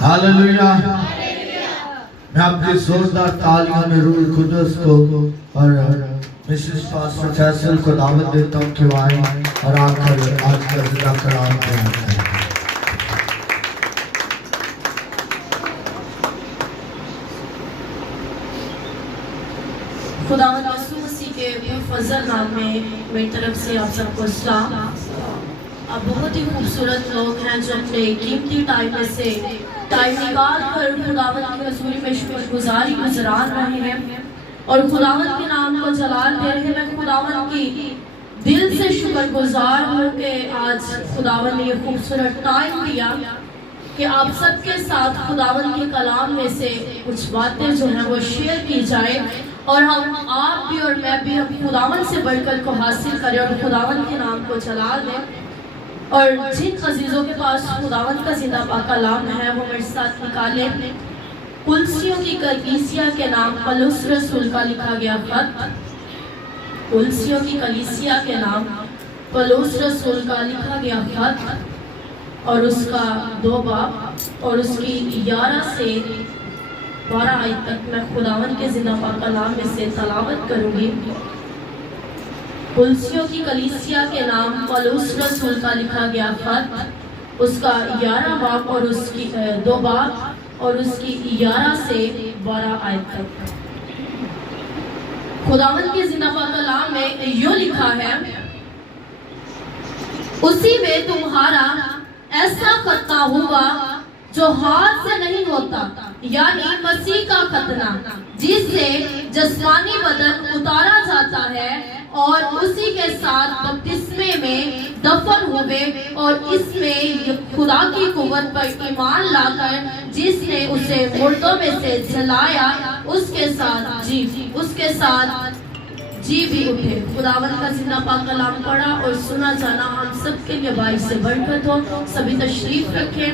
Hallelujah. मैं आपकी जोरदार तालियों में रूह कुदस को और मिसेस पास्टर फैसल को दावत देता हूँ कि वो आए और आकर आज का जिंदा कलाम बयान करें। खुदावंद यीशु मसीह के फजल नाम में मेरी तरफ से आप सबको सलाम। आप बहुत ही खूबसूरत लोग हैं जो अपने कीमती टाइम में से टाइम निकाल कर खुदावंद की हजूरी में शुक्रगुजारी गुजरान रहे हैं और खुदावंद के नाम को जलाल दे रहे हैं। मैं खुदावंद की दिल से शुक्रगुजार हूँ कि आज खुदावंद ने ये खूबसूरत टाइम दिया कि आप सबके साथ खुदावंद के कलाम में से कुछ बातें जो हैं वो शेयर की जाए और हम आप भी और मैं भी हम खुदावंद से बढ़कर को हासिल करें और खुदावंद के नाम को जलाल दें। और जिन अजीजों के पास खुदावंद का जिंदा पाक कलाम है वो मेरे साथ निकालें। कुलसियों की कलीसिया के नाम पौलुस रसूल का लिखा गया खत, कुलसियों की कलीसिया के नाम पौलुस रसूल का लिखा गया खत और उसका 2 बाब और उसकी 11 से 12 आयत तक मैं खुदावंद के जिंदा पाक कलाम में से तलावत करूंगी। कुलसियों की कलीसिया के नाम पौलुस रसूल का लिखा गया खत, उसका 11 बाब और उसकी 2 बाब और उसकी 11 से 12 आयत तक। खुदावंद के जिंदा पाक कलाम में यूं लिखा है, उसी में तुम्हारा ऐसा खतना हुआ जो हाथ से नहीं होता, यानी मसीह का खतना, जिससे जिस्मानी बदन उतारा जाता है और उसी के साथ बपतिस्मे में दफन हुए और इसमें खुदा की कुव्वत पर ईमान लाकर जिसने उसे मुर्दों में से जलाया उसके साथ जी भी उठे। खुदावंद का जिंदा पाक कलाम पढ़ा और सुना जाना हम सबके लिए बाइस से बरकत हो। सभी तशरीफ रखें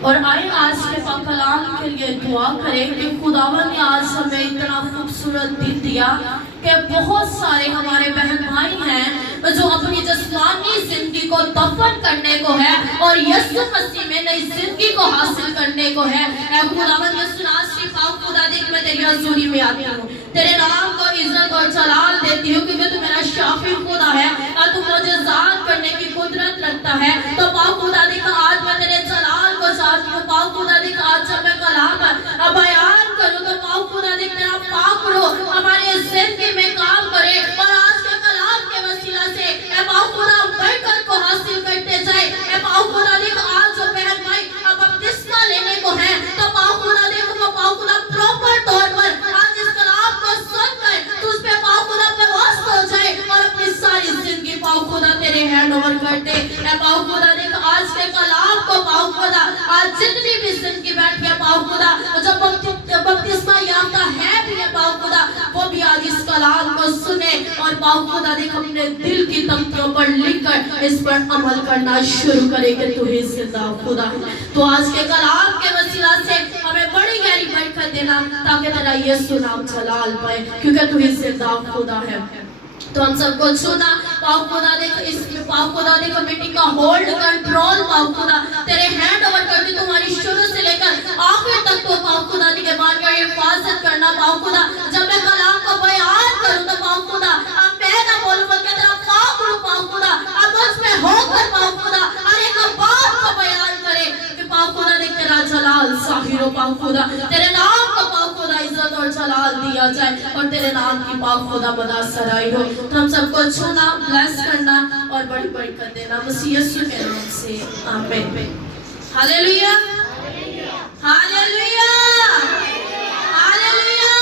और आए आज के पाक कलाम के लिए दुआ करें कि खुदावंद ने आज हमें इतना खूबसूरत दिन दिया कि बहुत सारे हमारे बहन भाई हैं जो अपनी जिस्मानी जिंदगी को दफन करने को है और यीशु मसीह में नई जिंदगी को हासिल करने को है। खुदावंद यीशु नासरी खुदा देख मैं तेरी हजूरी में आती हूँ, तेरे नाम को इज्जत और जलाल देती हूँ क्योंकि तू मेरा शाफी खुदा है और तू मुझेज़ात करने की कुदरत रखता है। तो पाक खुदा देख आज मैं तेरे जलाल को चाहती हूँ। पाक खुदा देख आज जब मैं कलाम बयान करूँ तो पाक खुदा देख तेरा पाक रूह हमारे जिंदगी में काम करे और आज के कलाम के वसीला से पाक खुदा बरकत को हासिल करते जाए। पाक खुदा देख आज जो बहन भाई अब बपतिस्मा लेने को है तो पाक खुदा देख वो पाक खुदा प्रॉपर तौर पर आज इस कलाम को सुनकर तू उस पे पाक खुदा पे वास्त हो जाए और अपनी सारी जिंदगी पाक खुदा तेरे हैंड ओवर कर दे। पाक खुदा देख आज के कलाम को पाक खुदा आज जितनी भी जिंदगी बैठ गया पाक खुदा जब बपतिस्मा याफ्ता है भी है पाक खुदा वो भी आज इस कलाम को सुने और पाक खुदा देख अपने दिल की तख्तियों पर लिखकर इस पर अमल करना शुरू करे कि तू ही जिंदा खुदा है। तो आज के कलाम के वसीला से हमें बड़ी गहरी बरकत देना ताकि तेरा यीशु नाम जलाल पाए क्योंकि तू ही जिंदा खुदा है। तो हम सबको छूना पाक खुदा देख इस पाक खुदा देख मीटिंग का होल्ड कंट्रोल पाक खुदा तेरे हैंड ओवर कर दी तुम्हारी शुरू से लेकर आखिर तक तो पाक खुदा के बार बार हिफाजत करना पाक खुदा। जब मैं कलाम को बयान करूं तो पाक खुदा अब मैं ना बोलूं बल्कि तेरा पाक रूह पाक खुदा अब उसमें होकर पाक खुदा हर एक बात को बयान करे कि पाक खुदा देख तेरा जलाल साहिर पाक खुदा तेरे नाम को पाक खुदा इज्जत और जलाल दिया जाए और तेरे नाम की पाक खुदा बदा सराई हो। तो हम सबको छूना ब्लेस करना और बड़ी बरकत देना मसीह यीशु के नाम से आमीन। Hallelujah hallelujah hallelujah.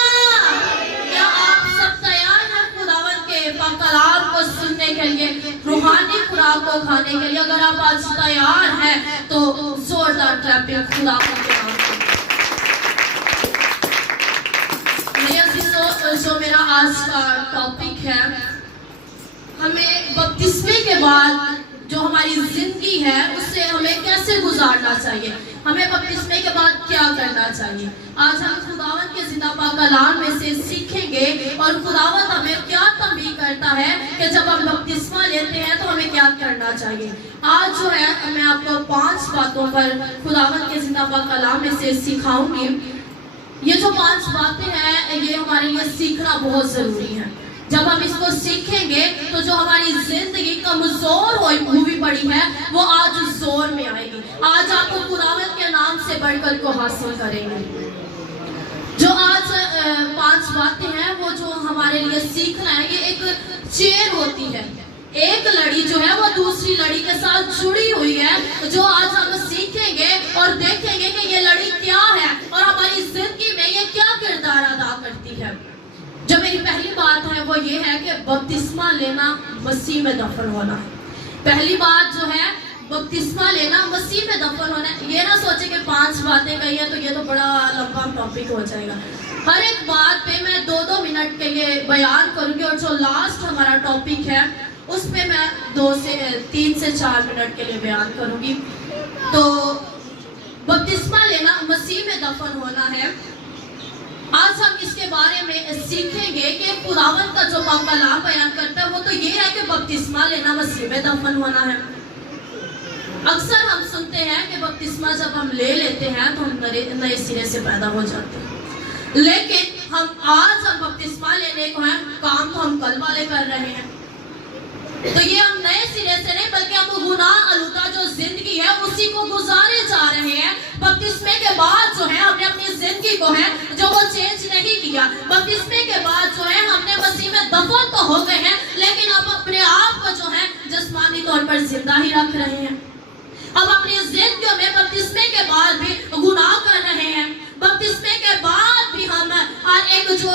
क्या आप सब तैयार हैं खुदावंद के पाक कलाम को सुनने के लिए, रूहानी खुराक को खाने के लिए? अगर आप आज तैयार हैं तो जोरदार क्लैपिंग खुदावंद के नाम से। जो मेरा आज का टॉपिक है, हमें बपतिस्मे के बाद जो हमारी जिंदगी है उससे हमें कैसे गुजारना चाहिए। ہمیں بپتسمے کے بعد کیا کرنا چاہیے. آج ہم خداوند کے زندہ پاک کلام میں سے سیکھیں گے اور خداوند ہمیں کیا تنبیہ کرتا ہے کہ جب ہم بپتسمہ لیتے ہیں تو ہمیں کیا کرنا چاہیے. آج جو ہے میں آپ کو 5 باتوں پر خداوند کے زندہ پاک کلام میں سے سکھاؤں گی. یہ جو 5 باتیں ہیں یہ ہمارے لیے سیکھنا بہت ضروری ہے. جب ہم اس کو سیکھیں گے تو جو ہماری زندگی کمزور ہوئی پڑی ہے وہ آج زور میں آئے گی. آج آپ کو خداوند کے نام سے برکت کو حاصل کریں گے. جو آج 5 باتیں ہیں وہ جو ہمارے لیے سیکھنا ہے یہ ایک چین ہوتی ہے. ایک لڑی جو ہے وہ دوسری لڑی کے ساتھ جڑی ہوئی ہے جو آج ہم سیکھیں گے اور دیکھیں گے کہ یہ لڑی کیا ہے اور ہماری زندگی میں یہ کیا کردار ادا کرتی ہے. جو میری پہلی بات ہے وہ یہ ہے کہ بپتسمہ لینا مسیح میں دفن ہونا. پہلی بات جو ہے بپتسمہ لینا مسیح میں دفن ہونا. یہ نہ سوچے کہ 5 باتیں کہی ہیں تو یہ تو بڑا لمبا ٹاپک ہو جائے گا. ہر ایک بات پہ میں 2-2 منٹ کے لیے بیان کروں گی اور جو لاسٹ ہمارا ٹاپک ہے اس پہ میں 3 سے 4 منٹ کے لیے بیان کروں گی. تو بپتسمہ لینا مسیح میں دفن ہونا ہے. آج ہم اس کے بارے میں سیکھیں گے کہ خداوند کا جو پاک کلام بیان کرتا ہے وہ تو یہ ہے کہ بپتسمہ لینا مسیح میں دفن ہونا ہے. اکثر ہم سنتے ہیں کہ بپتسمہ جب ہم لے لیتے ہیں تو ہم نئے سرے سے پیدا ہو جاتے ہیں. لیکن آج ہم بپتسمہ لینے کو ہیں کام تو ہم کل والے کر رہے ہیں. تو یہ ہم نئے سرے سے نہیں بلکہ ہم گناہ آلودہ جو زندگی ہے اسی کو گزارے جا رہے ہیں. بپتسمے کے بعد جو ہے ہم نے اپنی زندگی کو ہے جو وہ چینج نہیں کیا. بپتسمے کے بعد جو ہے ہم نے مسیح میں دفن تو ہو گئے ہیں لیکن اب اپنے آپ کو جو ہے جسمانی طور پر زندہ ہی رکھ رہے ہیں. اب اپنی زندگیوں میں بپتسمے کے بعد بھی گناہ کر رہے ہیں. بپتسمے کے بعد بھی ہم ہر ایک جو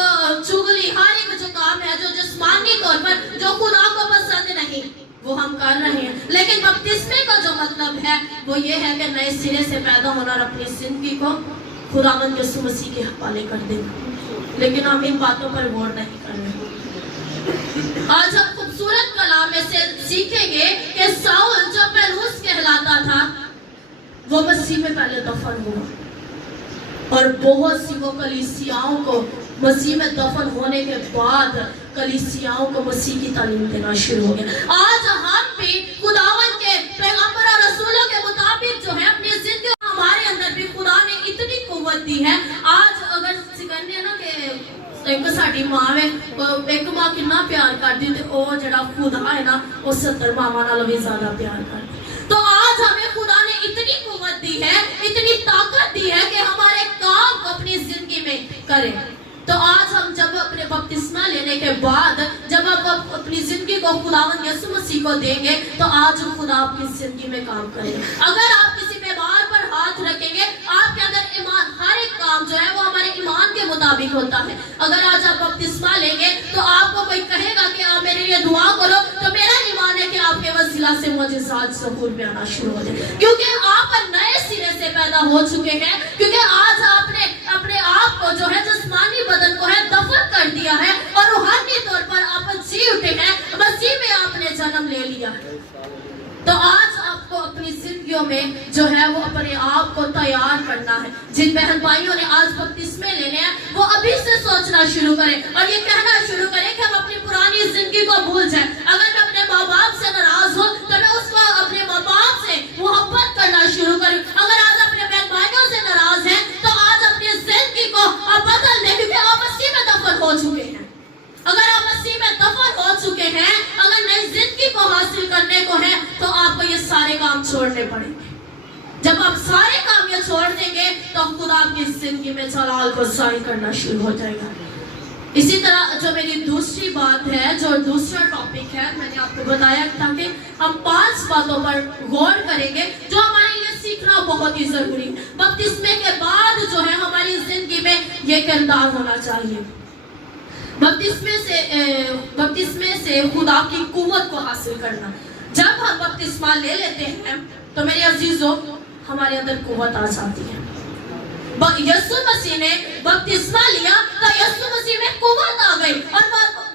چغلی ہر ایک جو کام ہے جو جسمانی طور پر جو خدا کو پسند نہیں وہ ہم کر رہے ہیں. لیکن بپتسمے کا جو مطلب ہے وہ یہ ہے کہ نئے سرے سے پیدا ہونا اور اپنی زندگی کو خداوند یسوع مسیح کے حوالے کر دینا. لیکن ہم ان باتوں پر غور نہیں کر رہے. آج ہم خوبصورت کلام میں سے سیکھیں گے کہ ساؤل جو پہلوس کہلاتا تھا وہ مسیح میں پہلے دفن ہوا اور بہت سی وہ کلیسیاؤں کو مسیح میں دفن ہونے کے بعد کلیسیاؤں کو مسیح کی تعلیم دینا شروع ہو گیا. آج ہم بھی خداوند کے پیغمبر اور رسولوں کے مطابق جو ہے اپنی زندگی ہمارے اندر بھی خدا نے اتنی قوت دی ہے. آج اگر سکھنے نا کہ ایک ساڑی ماں میں ایک ماں کتنا پیار کر دی تو وہ جڑا خدا ہے نا وہ 70 ماں نالوں بھی زیادہ پیار کر دی. تو آج ہمیں خدا نے اتنی قوت دی ہے اتنی طاقت دی ہے کہ ہمارے کام کو اپنی زندگی میں کریں. تو آج ہم جب اپنے بپتسمہ لینے کے بعد جب آپ اپنی زندگی کو خداوند یسوع مسیح کو دیں گے تو آج خدا اپنی زندگی میں کام کرے گا. اگر آپ کسی بیمار پر ہاتھ رکھیں گے آپ کے اندر ایمان ہر ایک کام جو ہے وہ ہمارے ایمان کے مطابق ہوتا ہے. اگر آج آپ بپتسمہ لیں گے تو آپ کو کوئی کہے گا کہ آپ میرے لیے دعا کرو تو میرا ایمان ہے کہ آپ کے وسیلہ سے معجزات ظہور میں آنا شروع ہو جائے کیونکہ آپ نئے سرے سے پیدا ہو چکے ہیں. کیونکہ آج آپ نے اپنے آپ کو جو ہے جسمانی بدن کو ہے دفن کر دیا ہے اور روحانی طور پر آپ جی اٹھے ہیں. مسیح میں آپ نے جنم لے لیا ہے. تو آج آپ کو اپنی زندگیوں میں جو ہے وہ اپنے آپ کو تیار کرنا ہے. جن بہن بھائیوں نے آج بپتسمے لینے ہیں وہ ابھی سے سوچنا شروع کریں اور یہ کہنا شروع کریں کہ ہم اپنی پرانی زندگی کو بھول جائیں. اگر میں اپنے ماں باپ سے ناراض ہوں تو میں اس کو اپنے ماں باپ سے محبت کرنا شروع کروں. اگر آج اپنے بہن بھائیوں سے ناراض ہیں تو آج اپنی زندگی کو بدل دیں کیونکہ آپ مسیح میں دفن ہو چکے ہیں. اگر آپ مسیح میں دفن ہو چکے ہیں اگر نئی زندگی کو حاصل کرنے کو ہے تو آپ کو یہ سارے کام چھوڑنے پڑیں گے. جب آپ سارے کام یہ چھوڑ دیں گے تو خدا آپ کی زندگی میں جلال کو ظاہر کرنا شروع ہو جائے گا. اسی طرح جو میری دوسری بات ہے جو دوسرا ٹاپک ہے میں نے آپ کو بتایا تھا کہ ہم 5 باتوں پر غور کریں گے جو ہمارے لیے سیکھنا بہت ہی ضروری ہے. بپتسمے کے بعد جو ہے ہماری زندگی میں یہ کردار ہونا چاہیے. بپتسمے سے خدا کی قوت کو حاصل کرنا. جب ہم بپتسمہ لے لیتے ہیں تو میرے عزیزوں ہمارے اندر قوت آ جاتی ہے. یسوع مسیح نے بپتسمہ لیا تو یسوع مسیح میں قوت آ گئی اور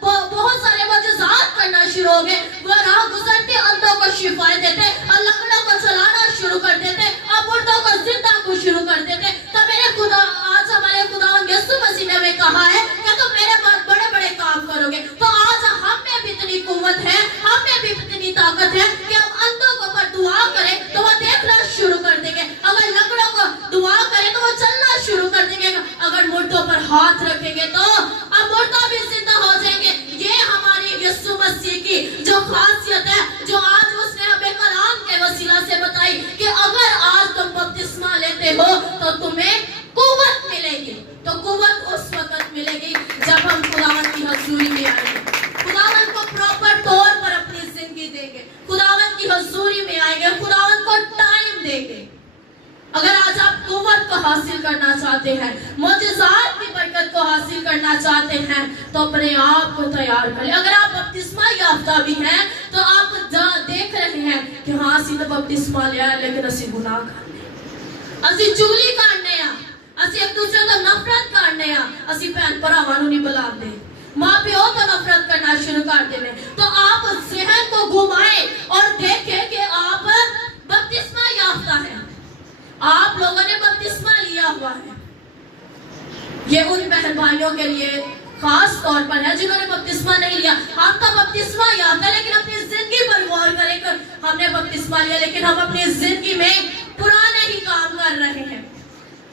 بہت سارے معجزات کرنا شروع ہو گئے. وہ راہ گزرتے اندھوں کو شفائیں دیتے اور لنگڑوں کو چلانا شروع کر دیتے हम मुर्दों को जिंदा को शुरू कर देते। तो मेरे खुदा, आज हमारे खुदा यीशु मसीह ने हमें कहा है कि तुम मेरे बाद बड़े बड़े काम करोगे। तो आज हम में भी इतनी कुव्वत है, हम में भी इतनी ताकत है कि हम अंधों को पर दुआ करें तो वो देखना शुरू कर देंगे, अगर लंगड़ों को दुआ करें तो वो चलना शुरू कर देंगे, अगर मुर्दों पर हाथ रखेंगे तो अब मुर्दा भी जिंदा हो जाएंगे। ये हमारी यीशु मसीह की जो खासियत है, जो आज उसने हमें कलाम के वसीला से बताई कि अगर आज तुम बपतिस्मा लेते हो तो तुम्हें कुव्वत मिलेगी। तो कुव्वत उस वक्त मिलेगी जब हम खुदावंद की हजूरी में आएंगे, खुदावंद को प्रॉपर तौर पर अपनी जिंदगी देंगे, खुदावंद की हजूरी में आएंगे, खुदावंद को टाइम देंगे। अगर आज आप कुव्वत को हासिल करना चाहते हैं, मोजज़ात की बरकत को हासिल करना चाहते हैं, तो अपने आप को तैयार करें। अगर आप बपतिस्मा याफ्ता भी हैं तो आप देख रहे हैं कि हाँ असी तो बपतिस्मा लिया लेकिन असी गुनाह करने, असी चुगली करने, असी एक दूसरे तो नफरत करने, असी भैन भरावां नूं नहीं बुलाते, माँ प्यो तो नफरत करना शुरू कर देने। तो आप ज़हन को घुमाएं और देखें कि आप बपतिस्मा याफ्ता हैं, आप लोगों ने बपतिस्मा लिया हुआ है। ये उन बहन भाइयों के लिए खास तौर पर है जिन्होंने बपतिस्मा नहीं लिया। हम तो बपतिस्मा याफ्ता लेकिन अपनी जिंदगी पर गौर करें कि हमने बपतिस्मा लिया लेकिन हम अपनी जिंदगी में पुराने ही काम कर रहे हैं।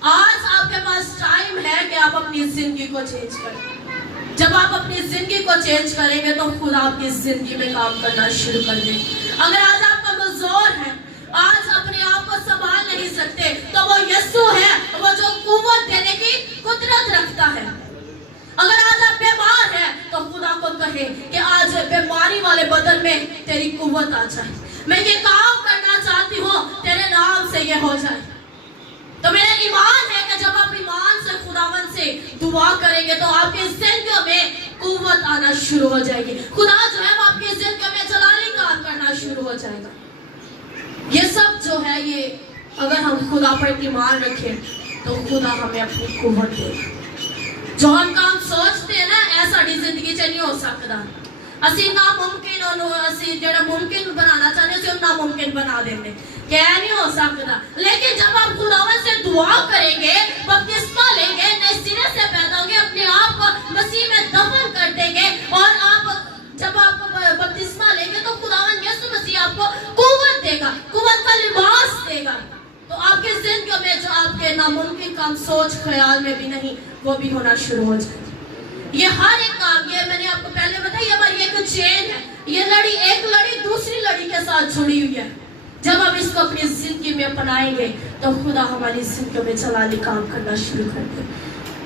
आज आपके पास टाइम है कि आप अपनी जिंदगी को चेंज करें। जब आप अपनी जिंदगी को चेंज करेंगे तो खुद आपकी जिंदगी में काम करना शुरू कर देंगे। अगर आज आप कमजोर हैं, आज अपने आप को संभाल नहीं सकते, तो वो यीशु है, वो जो कुव्वत देने की कुदरत रखता है। अगर आज आप बीमार हैं तो खुदा को कहे कि आज बीमारी वाले बदन में तेरी कुव्वत आ जाए, मैं ये काम करना चाहती हूँ, तेरे नाम से ये हो जाए। तो मेरा ईमान है कि जब आप ईमान से खुदावन से दुआ करेंगे तो आपकी जिंदगी में कुव्वत आना शुरू हो जाएगी। खुदा जो है वो आपकी जिंदगी में जलाली काम करना शुरू हो जाएगा। ये सब जो है, ये अगर हम खुदा पर ईमान रखें तो खुदा हमें अपनी कुव्वत देगा। जो हम काम सोचते हैं ना, ऐसा जिंदगी च नहीं हो सकता। असी नामुमकिन असी जो मुमकिन बनाना चाहते हैं नामुमकिन बना देंगे, क्या नहीं हो सकता। लेकिन जब आप खुदावन से दुआ करेंगे, बपतिस्मा लेंगे, नए सिरे से पैदा होंगे, अपने आप को मसीह में दफन कर देंगे, और आप जब आप बपतिस्मा लेंगे तो खुदावन यीशु मसीह आपको कुव्वत देगा, कुव्वत का लिबास देगा। तो आपकी जिंदगी में जो आपके नामुमकिन काम सोच ख्याल में भी नहीं, वो भी होना शुरू हो जाए। ये हर एक काम, ये मैंने आपको पहले बताया, हमारी एक चेन है, ये लड़ी एक लड़ी दूसरी लड़ी के साथ जुड़ी हुई है। जब हम इसको अपनी जिंदगी में अपनाएंगे तो खुदा हमारी जिंदगी में जलाली काम करना शुरू कर दे।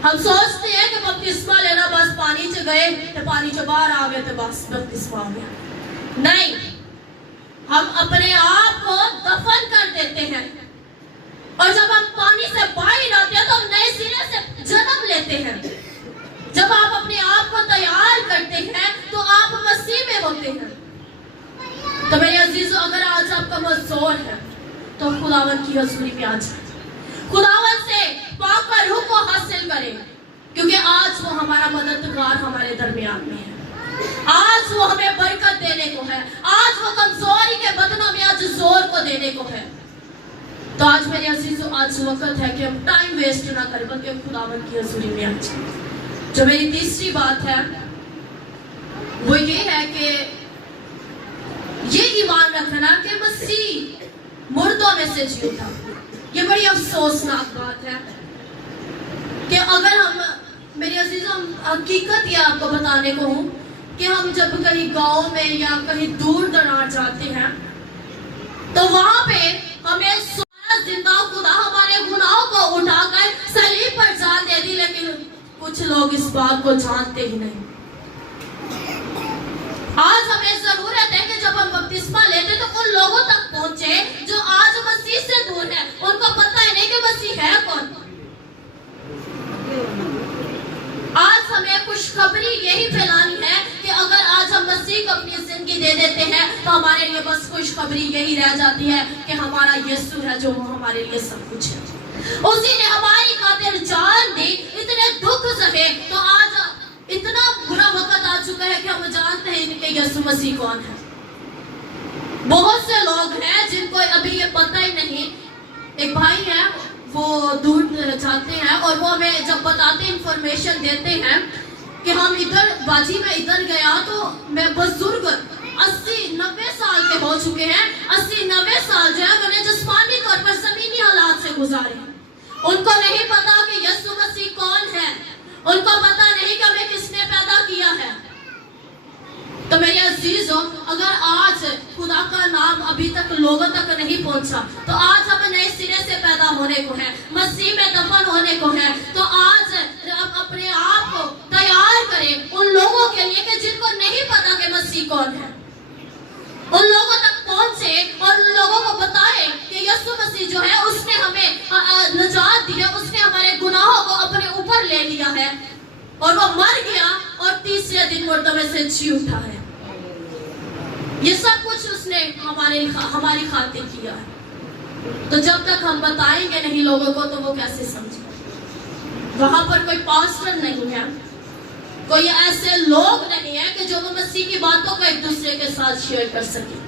हम सोचते हैं कि बपतिस्मा लेना बस पानी च गए तो पानी च बाहर आ गए तो बस बपतिस्मा आ गया। नहीं, हम अपने आप को दफन कर देते हैं, और जब हम पानी से बाहर आते हैं तो हम नए सिरे से जन्म लेते हैं। जब आप अपने आप को तैयार करते हैं तो आप मसीह में होते हैं। तो मेरे अजीजों, अगर आज आप कमजोर हैं तो खुदावन की हजूरी में आ जाए, खुदावन से पाक रूह को हासिल करें, क्योंकि आज वो हमारा मददगार हमारे दरमियान में है। आज वो हमें बरकत देने को है, आज वो कमजोरी के बदनों में आज जोर को देने को है। तो आज मेरे अजीजों, आज वक्त है कि हम टाइम वेस्ट ना करें बल्कि खुदावन की हजूरी में आ जाए। जो मेरी तीसरी बात है वो ये है कि ये ईमान रखना कि मसीह मुर्दों में से जी उठा। ये बड़ी अफसोसनाक बात है कि अगर हम, मेरी अजीजों, हम हकीकत ये आपको बताने को हूँ कि हम जब कहीं गांव में या कहीं दूर दराज जाते हैं तो वहां पे हमें जिंदा खुदा हमारे गुनाहों को उठाकर सलीब पर जान दे दी, लेकिन कुछ लोग इस बात को जानते ही नहीं। आज हमें जरूरत है कि जब हम बपतिस्मा लेते तो उन लोगों तक पहुंचे जो आज मसीह से दूर है, उनको पता ही नहीं कि मसीह है कौन। आज हमें खुशखबरी यही फैलानी है कि अगर आज हम मसीह को अपनी जिंदगी दे देते हैं तो हमारे लिए बस खुशखबरी यही रह जाती है कि हमारा यीशु है जो हमारे लिए सब कुछ है। उसी ने हमारी खातिर जान दी, इतने दुख सहे, तो आज इतना बुरा वक्त आ चुका है कि हम जानते हैं कि यीशु मसीह कौन है। बहुत से लोग हैं जिनको अभी ये पता ही नहीं, ایک بھائی ہیں وہ دور جاتے ہیں اور وہ ہمیں جب بتاتے ہیں انفارمیشن دیتے ہیں کہ ہم ادھر باجی میں ادھر گیا تو میں بزرگ 80-90 سال کے ہو چکے ہیں. 80-90 سال جو ہے انہوں نے جسمانی طور پر زمینی حالات سے گزارے. ان کو نہیں پتا کہ یسوع مسیح کون ہے, ان کو پتا نہیں کہ ہمیں کس نے پیدا کیا ہے. تو میرے عزیزوں, اگر آج خدا کا نام ابھی تک لوگوں تک نہیں پہنچا تو آج ہم نئے سرے سے پیدا ہونے کو ہیں, مسیح میں دفن ہونے کو ہیں. تو آج اپنے آپ کو تیار کریں ان لوگوں کے لیے کہ جن کو نہیں پتا کہ مسیح کون ہے. ان لوگوں تک پہنچے اور ان لوگوں کو بتائے کہ یسوع مسیح جو ہے اس نے ہمیں نجات دی ہے, اس نے ہمارے گناہوں کو اپنے اوپر لے لیا ہے اور وہ مر گیا اور تیسرے دن مردوں میں سے جی اٹھا ہے. یہ سب کچھ اس نے ہماری خاطر کیا ہے. تو جب تک ہم بتائیں گے نہیں لوگوں کو تو وہ کیسے سمجھیں. وہاں پر کوئی پاسٹر نہیں ہے, کوئی ایسے لوگ نہیں ہیں کہ جو وہ مسیح کی باتوں کو ایک دوسرے کے ساتھ شیئر کر سکیں.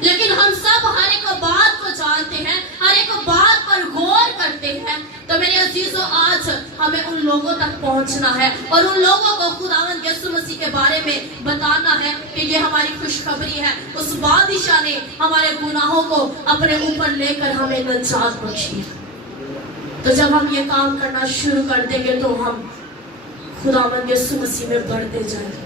لیکن ہم سب ہر ایک بات کو جانتے ہیں, ہر ایک بات پر غور کرتے ہیں. تو میرے عزیزوں, آج ہمیں ان لوگوں تک پہنچنا ہے اور ان لوگوں کو خداوند یسوع مسیح کے بارے میں بتانا ہے کہ یہ ہماری خوشخبری ہے. اس بادشاہ نے ہمارے گناہوں کو اپنے اوپر لے کر ہمیں نجات بخشی ہے. تو جب ہم یہ کام کرنا شروع کر دیں گے تو ہم خداوند یسوع مسیح میں بڑھتے جائیں گے.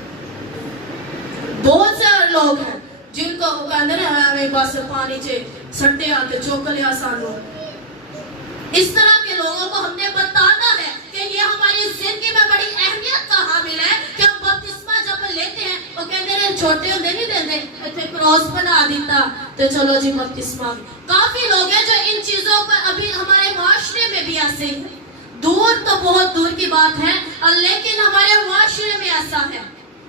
بہت سے لوگ ہیں جن کو کہتے ہیں ہمیں بس پانی چے سٹے آتے چوکلے آسان ہو. اس طرح کے لوگوں کو ہم نے بتانا ہے کہ یہ ہماری زندگی میں بڑی اہمیت کا حامل ہے کہ ہم بپتسمہ جب لیتے ہیں وہ کہتے ہیں چھوٹے ہوتے نہیں دیتے اتنے کراس بنا دیتا تو چلو جی بپتسمہ. کافی لوگ ہیں جو ان چیزوں پر ابھی ہمارے معاشرے میں بھی ایسے ہیں. دور تو بہت دور کی بات ہے لیکن ہمارے معاشرے میں ایسا ہے.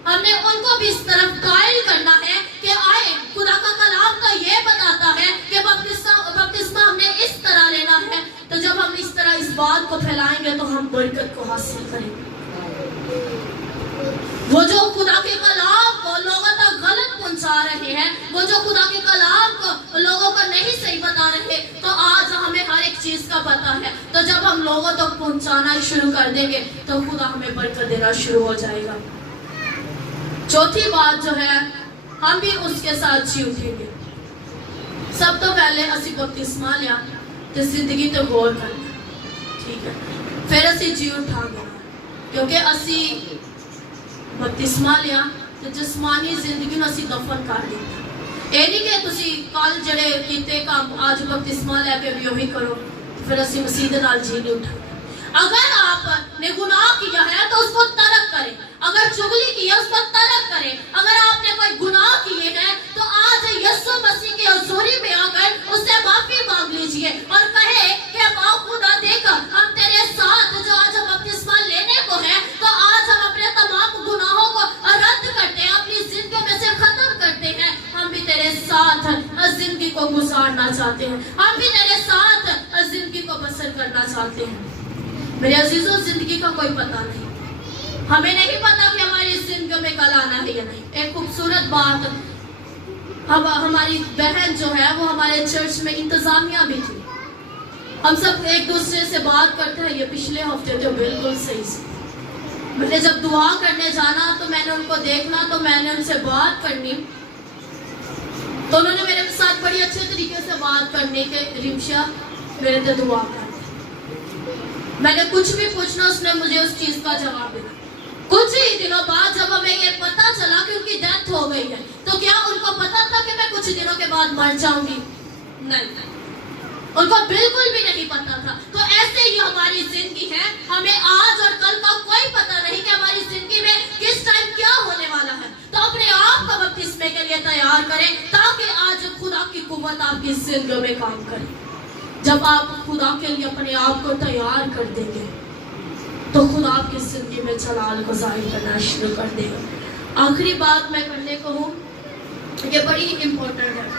ہم نے ان کو بھی اس طرف قائل کرنا ہے کہ آئے خدا کا کلام تو یہ بتاتا ہے کہ بپتسمہ ہم نے اس طرح لینا ہے. تو جب ہم اس طرح اس بات کو پھیلائیں گے تو ہم برکت کو حاصل کریں گے. وہ جو خدا کے کلام کو لوگوں تک غلط پہنچا رہے ہیں, وہ جو خدا کے کلام کو لوگوں کو نہیں صحیح بتا رہے, تو آج ہمیں ہر ایک چیز کا پتہ ہے. تو جب ہم لوگوں تک پہنچانا شروع کر دیں گے تو خدا ہمیں برکت دینا شروع ہو جائے گا. چوتھی بات جو ہے, ہم بھی اس کے ساتھ جی اٹھیں گے. سب تو پہلے اسی بپتسمہ لیا تو زندگی تو غور کرنا, ٹھیک ہے, پھر اسی جی اٹھا گے کیونکہ اسی بپتسمہ لیا تو جسمانی زندگی نو اسی دفن کر دیتا. یہ نہیں کہ تسی کل جڑے کیتے کام آج بپتسمہ لے کے بھی وہی کرو, پھر اسی مسیح دے نال جی نہیں اٹھا. اگر آپ نے گناہ کیا ہے تو اس کو ترک کریں, اگر چغلی کی ہے اس کو ترک کریں. اگر آپ نے کوئی گناہ کیے ہیں تو آج یسوع مسیح کی حضوری میں آ کر اس سے معافی مانگ لیجئے اور کہے کہ باؤ خدا دیکھ ہم تیرے ساتھ جو آج ہم بپتسمہ لینے کو ہے تو آج ہم اپنے تمام گناہوں کو رد کرتے ہیں, اپنی زندگی میں سے ختم کرتے ہیں. ہم بھی تیرے ساتھ زندگی کو گزارنا چاہتے ہیں, ہم بھی تیرے ساتھ زندگی کو بسر کرنا چاہتے ہیں. میرے عزیزوں, زندگی کا کوئی پتہ نہیں, ہمیں نہیں پتا کہ ہماری زندگی میں کل آنا ہے یا نہیں. ایک خوبصورت بات, ہماری بہن جو ہے وہ ہمارے چرچ میں انتظامیہ بھی تھی. ہم سب ایک دوسرے سے بات کرتے ہیں, یہ پچھلے ہفتے تھے بالکل صحیح سے. میں نے جب دعا کرنے جانا تو میں نے ان کو دیکھنا تو میں نے ان سے بات کرنی تو انہوں نے میرے ساتھ بڑی اچھے طریقے سے بات کرنے کے رمشا میرے تے دعا کر. میں نے کچھ بھی پوچھنا اس نے مجھے اس چیز کا جواب دینا. کچھ ہی دنوں بعد جب ہمیں یہ پتا چلا کہ ان کی ڈیتھ ہو گئی ہے تو کیا ان کو پتا تھا کہ میں کچھ دنوں کے بعد مر جاؤں گی؟ نہیں, ان کو بالکل بھی نہیں پتا تھا. تو ایسے ہی ہماری زندگی ہے, ہمیں آج اور کل کا کوئی پتا نہیں کہ ہماری زندگی میں کس ٹائم کیا ہونے والا ہے. تو اپنے آپ کو بپتسمے کے لیے تیار کریں تاکہ آج خدا کی قوت آپ کی زندگی میں کام کرے. جب آپ خدا کے لیے اپنے آپ کو تیار کر دیں گے تو خدا آپ کی زندگی میں جلال کو ظاہر کرنا شروع کر دے گا. آخری بات میں کرنے کو ہوں, یہ بڑی امپورٹنٹ ہے.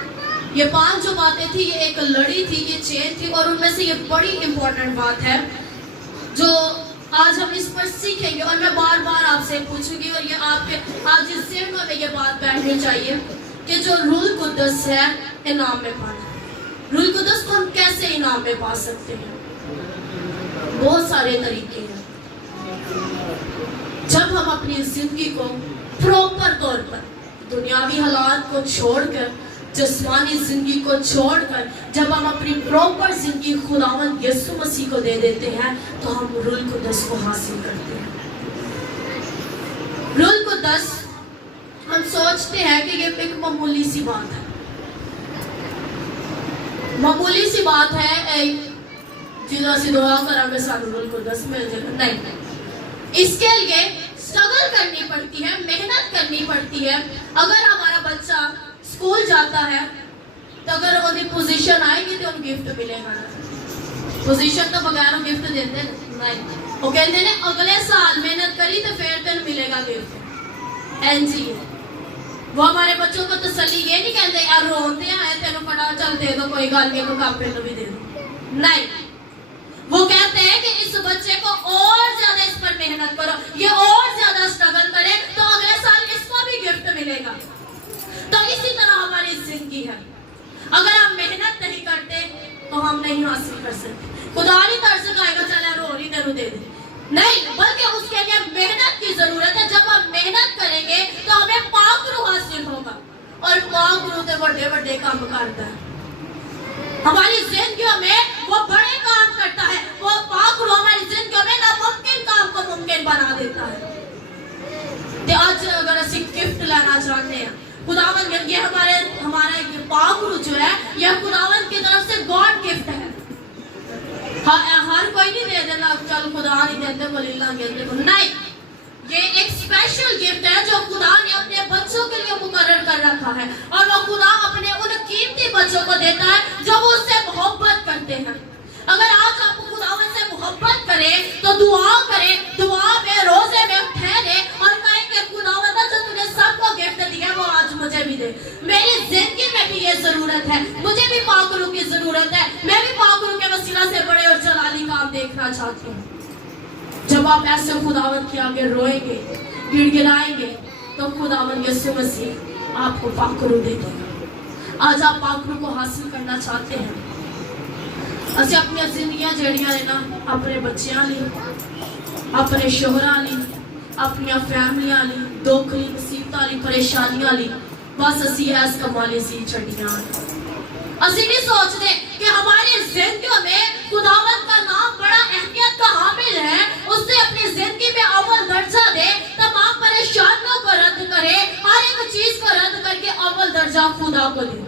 یہ 5 جو باتیں تھی یہ ایک لڑی تھی, یہ چین تھی, اور ان میں سے یہ بڑی امپورٹنٹ بات ہے جو آج ہم اس پر سیکھیں گے. اور میں بار بار آپ سے پوچھوں گی اور یہ آپ کے آج اس ذہن میں یہ بات بیٹھنی چاہیے کہ جو روح القدس ہے انعام میں پانا. रूह कुदस को हम कैसे इनाम में पा सकते हैं? बहुत सारे तरीके हैं। जब हम अपनी जिंदगी को प्रॉपर तौर पर दुनियावी हालात को छोड़कर, जिस्मानी जिंदगी को छोड़कर, जब हम अपनी प्रॉपर जिंदगी खुदावंद यीशु मसीह को दे देते हैं, तो हम रूह कुदस को हासिल करते हैं। रूह कुदस, हम सोचते हैं कि ये एक मामूली सी बात है, मामूली सी बात है, जिन्हों से दुआ करांगे सानू रूह कुदस मिल जाएगा। नहीं, इसके लिए स्ट्रगल करनी पड़ती है, मेहनत करनी पड़ती है। अगर हमारा बच्चा स्कूल जाता है तो अगर उनकी पोजीशन आएगी तो उन्हें गिफ्ट मिलेगा। पोजीशन तो बगैर गिफ्ट देते नहीं, वो कहते हैं अगले साल मेहनत करी तो फिर तेन मिलेगा गिफ्ट। एनजी वो हमारे बच्चों को तसल्ली ये नहीं कहते यार रोते हैं तेन फटा चल दे दो कोई गल नहीं, कापे तो भी दे दो। नहीं, वो कहते हैं कि इस बच्चे को और ज्यादा इस पर मेहनत करो, ये और ज्यादा स्ट्रगल करे तो अगले साल इसको भी गिफ्ट मिलेगा। तो इसी तरह हमारी जिंदगी है, अगर हम मेहनत नहीं करते तो हम नहीं हासिल कर सकते। खुदा नहीं तरस खाएगा चल रो रही तेरू दे दे, नहीं, बल्कि उसके लिए मेहनत की जरूरत है। जब हम मेहनत करेंगे तो हमें पाक रूह हासिल होगा, और पाक रूह से बड़े बड़े काम करता है हमारी जिंदगियों में, वो बड़े काम करता है। वो पाक रूह हमारी जिंदगियों में नामुमकिन काम को मुमकिन बना देता है। तो आज अगर असि गिफ्ट लेना चाहते हैं, खुदावंद ये हमारा ये पाक रूह जो है, यह खुदावंद की तरफ से गॉड गिफ्ट है। हर कोई नहीं दे देना, चल खुदा नहीं देते वलीला कहते को, नहीं, ये एक स्पेशल गिफ्ट है जो खुदा ने अपने बच्चों के लिए मुकर्रर कर रखा है, और वो खुदा अपने उन कीमती बच्चों को देता है जो वो उससे मोहब्बत करते हैं। अगर आज आप खुदावंद से मोहब्बत करें तो दुआ करें, दुआ में रोजे में ठहरे और कहें कि खुदावंद जो तूने सबको गिफ्ट दिया वो आज मुझे भी दे। मेरी जिंदगी में भी ये जरूरत है, मुझे भी पाक रूह की जरूरत है, मैं भी पाक रूह के वसीला से बड़े और जलाली काम देखना चाहती हूँ। जब आप ऐसे खुदावंद के आगे रोएंगे, गिड़गिड़ाएंगे, तो खुदावंद यीशु मसीह आपको पाक रूह दे देगा। आज आप पाक रूह को हासिल करना चाहते हैं, ਅਸੀਂ ਆਪਣੀਆਂ ਜ਼ਿੰਦਗੀਆਂ ਜਿਹੜੀਆਂ ਨੇ ਨਾ ਆਪਣੇ ਬੱਚਿਆਂ ਲਈ, ਆਪਣੇ ਸ਼ੋਹਰਾਂ ਲਈ, ਆਪਣੀਆਂ ਫੈਮਲੀਆਂ ਲਈ, ਦੁੱਖ ਲਈ, ਮੁਸੀਬਤਾਂ ਲਈ, ਪਰੇਸ਼ਾਨੀਆਂ ਲਈ ਬਸ ਅਸੀਂ ਇਸ ਕੰਮਾਂ ਲਈ ਸੀ ਛੱਡੀਆਂ। ਅਸੀਂ नहीं सोचते कि हमारी जिंदगियों में खुदावंद का नाम बड़ा अहमियत का हामिल है, उससे अपनी जिंदगी में अव्वल दर्जा दे, तमाम परेशानियों को रद्द करे, हर एक चीज को रद्द करके अव्वल दर्जा खुदा को दे।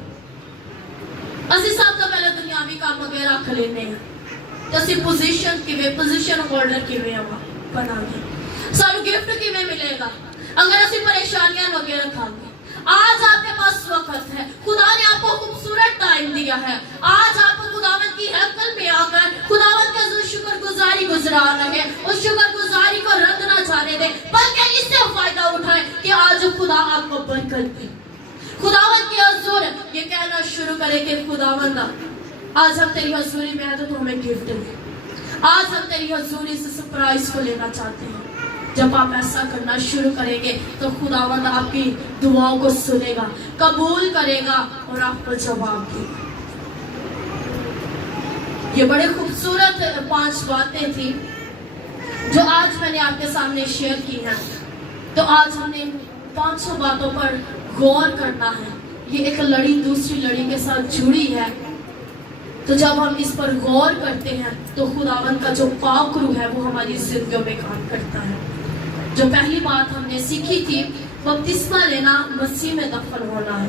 ਅਸੀਂ ਸਭ ਤੋਂ ਪਹਿਲਾਂ ਦੁਨਿਆਵੀ ਕੰਮ ਅੱਗੇ ਰੱਖ ਲੈਂਦੇ ਹਾਂ ਤੇ ਅਸੀਂ पोजीशन होल्डर ਕਿਵੇਂ बनांगे, ਸਾਨੂੰ गिफ्ट ਕਿਵੇਂ मिलेगा अगर ਅਸੀਂ परेशानियां ਨੂੰ ਅੱਗੇ रखांगे। आज आपके पास वक्त है, खुदा ने आपको खूबसूरत टाइम दिया है। आज आपको खुदावंद की हैकल में आकर खुदावंद का शुक्रगुजारी गुजार रहे, उस शुक्रगुजारी को रद्द ना जाने दे, बल्कि इससे फायदा उठाए कि आज खुदा आपको बरकत दे। खुदावंद की हजूर ये कहना शुरू करे कि खुदावंद आज हम तेरी हजूरी में आए तो तू हमें गिफ्ट दे, आज हम तेरी हजूरी से सरप्राइज को लेना चाहते हैं। जब आप ऐसा करना शुरू करेंगे तो खुदावंद आपकी दुआओं को सुनेगा, कबूल करेगा और आपको जवाब देगा। ये बड़े खूबसूरत 5 बातें थी जो आज मैंने आपके सामने शेयर की हैं। तो आज हमने 500 बातों पर गौर करना है। ये एक लड़ी दूसरी लड़ी के साथ जुड़ी है, तो जब हम इस पर गौर करते हैं तो खुदावंद का जो पाक रूह है वो हमारी जिंदगियों में काम करता है। जो पहली बात हमने सीखी थी, बपतिस्मा लेना मसीह में दफन होना है,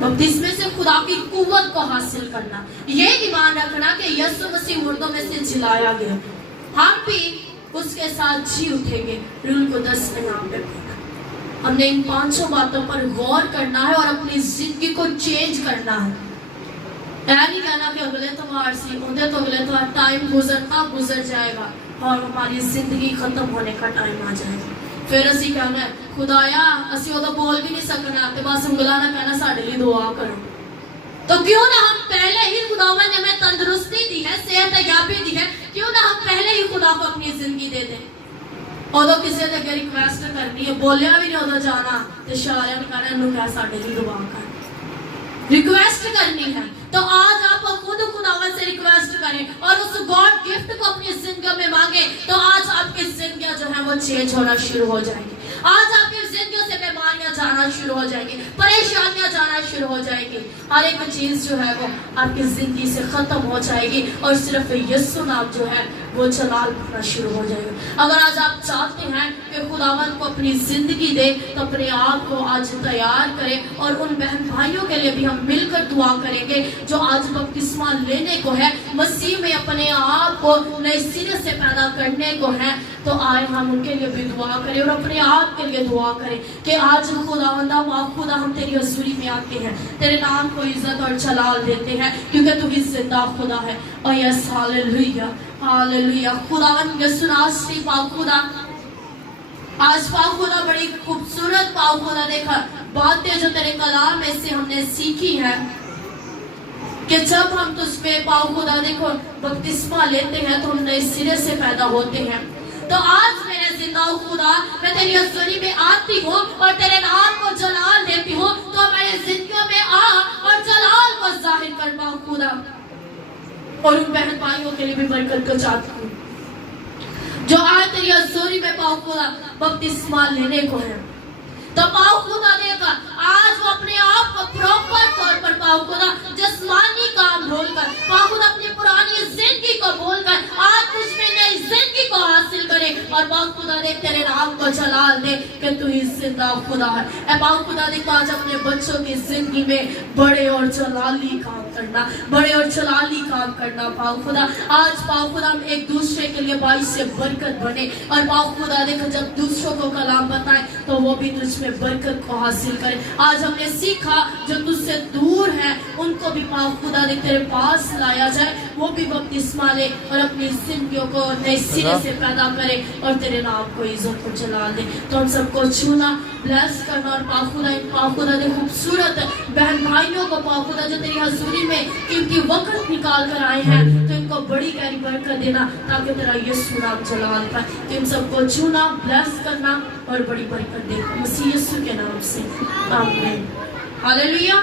बपतिस्मे से खुदा की कुव्वत को हासिल करना, ये ईमान रखना कि यीशु मसीह मुर्दों में से जिलाया गया, हम भी उसके साथ जी उठेंगे रूह कुदस के नाम पे। हमने इन 500 बातों पर गौर करना है और अपनी जिंदगी को चेंज करना है। नहीं कहना कि अगले त्योहार से उधर तो अगले त्योहार टाइम गुजर जाएगा और हमारी जिंदगी खत्म होने का टाइम आ जाएगा, फिर असी कहना है खुदाया असी उदो बोल भी नहीं सकना, तो बस उंगला ना कहना साडे लिए दुआ करो। तो क्यों ना हम पहले ही खुदावन ने हमें तंदुरुस्ती दी है, सेहत याबी दी है, क्यों ना हम पहले ही खुदा को अपनी जिंदगी दे दें। उदो किसी के अगे रिक्वेस्ट करनी है, बोलिया भी नहीं उदो जाना, तो इशारे में कहना इन्हू कह साडे लिए दुआ कर, रिक्वेस्ट करनी है। तो आज आप खुद खुदावन से रिक्वेस्ट करें और उस गॉड गिफ्ट को अपनी जिंदगी में मांगे, तो आज आपकी जिंदगी जो है वो चेंज होना शुरू हो जाएगी। आज आपकी जिंदगी से बीमारियां जाना शुरू हो जाएंगी, परेशानियां जाना शुरू हो जाएगी, हर एक चीज जो है वो आपकी जिंदगी से खत्म हो जाएगी और सिर्फ यीशु नाम जो है वो जलाल भरना शुरू हो जाएगा। अगर आज आप चाहते हैं कि खुदावन को अपनी जिंदगी दे, तो अपने आप को आज तैयार करें और उन बहन भाइयों के लिए भी हम मिलकर दुआ करेंगे जो आज बपतिस्मा लेने को है, मसीह में अपने आप को नए सिरे से पैदा करने को है। तो आए हम उनके लिए भी दुआ करें और अपने आप के लिए दुआ करें कि आज खुदावंदा खुदा हम तेरी हजूरी में आते हैं, तेरे नाम को इज्जत और जलाल देते हैं क्योंकि तू ही जिंदा खुदा है। और यस हालेलुया हालेलुया। खुदावन यीशु नासरी पाक खुदा, आज पाक खुदा बड़ी खूबसूरत पाक खुदा देखा बातें जो तेरे कलाम में से हमने सीखी है कि जब हम तुझ पे पाक खुदा देखो बपतिस्मा लेते हैं तो हम नए सिरे से पैदा होते हैं। तो आज मेरे जिंदा खुदा मैं तेरी हजूरी में आती हूँ और तेरे नाम को जलाल देती हूँ, तो मेरी जिंदगी में आ और जलाल को जाहिर कर पाओ खुदा। और उन बहन भाइयों के लिए भी बरकत को चाहती हूँ जो आज तेरी हजूरी में पाओ खुदा बपतिस्मा लेने को है। तो पाओ खुदा देगा आज वो अपने आप को प्रॉपर तौर पर पाओ खुदा जिस्मानी काम भूलकर पाओ खुदा अपनी पुरानी जिंदगी को भूलकर आज तुझ में नई जिंदगी को हासिल करे और पाओ खुदा दे तेरे नाम को जलाल दे कि तू ही जिंदा खुदा है। ऐ पाओ खुदा दे आज अपने बच्चों की जिंदगी में बड़े और जलाली काम करना, बड़े और जलाली काम करना पाओ खुदा। आज पाओ खुदा हम एक दूसरे के लिए बाइस से बरकत बने और पाओ खुदा देखो जब दूसरों को कलाम बताए तो वो भी तुझ में बरकत को हासिल करें। आज हमने सीखा जो तुझसे दूर है उनको भी पाओ खुदा दे तेरे पास लाया जाए, वो भी बपतिस्मा ले और अपनी जिंदगियों को नए सिरे से पैदा करे और तेरे नाम को इज्जत को जला दे। तो हम सबको छूना, ब्लेस करना और पाओ खुदा दे खूबसूरत बहन भाइयों को पाओ खुदा जो तेरी हजूरी में कीमती वक्त निकाल कर आए हैं, तो इनको बड़ी गहरी बरकत देना ताकि तेरा यीशु नाम जलाल पाए। तो इन सबको छूना, ब्लेस करना और बड़ी बरकत दे मसीह यीशु के नाम से, आमीन। हालेलुया।